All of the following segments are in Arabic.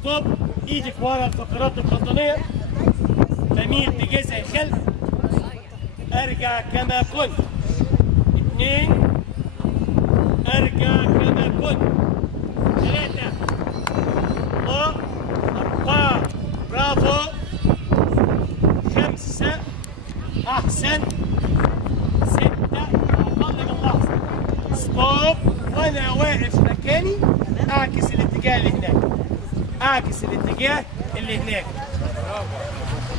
ستوب. ايدك ورا الفقرات القطنية، تميل بجذع الخلف، ارجع كما كنت. 2 ارجع كما كنت. 3 4 برافو. 5 احسن. 6 اقل من لحظة. ستوب. وانا واقف مكاني اعكس الاتجاه اللي هناك، اعكس الاتجاه اللي هناك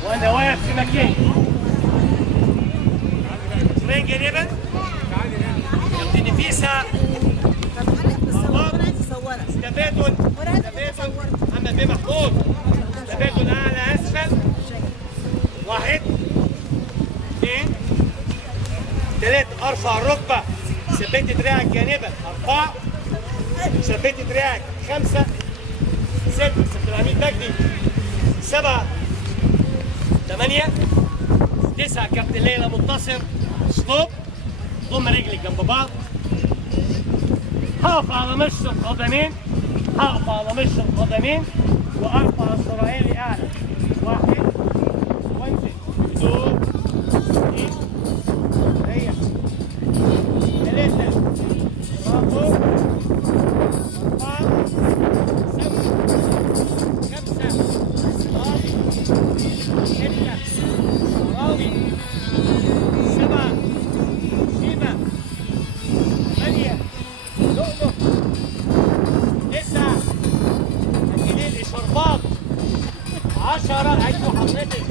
وانا واقف في مكاني. وين جانبا؟ كابتن نفيسة تبادل محمد بن محمود، تبادل اعلى اسفل. 1 2 3 ارفع الركبة، ثبت دراعك جانبا. 4 ثبت دراعك. 5 6 سيد العميد مجدي. 7 8 9 كابتن ليلى منتصر. ستوب. ضم رجلي جنب بعض، هقف على مشط القدمين، هقف على مشط القدمين وارفع الذراعين لاعلى. 1 وانزل. 2 ريح. 3 برافو. 4 5 راوي. 6 راوي. 7 شيبة. 8 لؤلؤ. 9 تجليل الشربات. 10 ايوه حضرتك.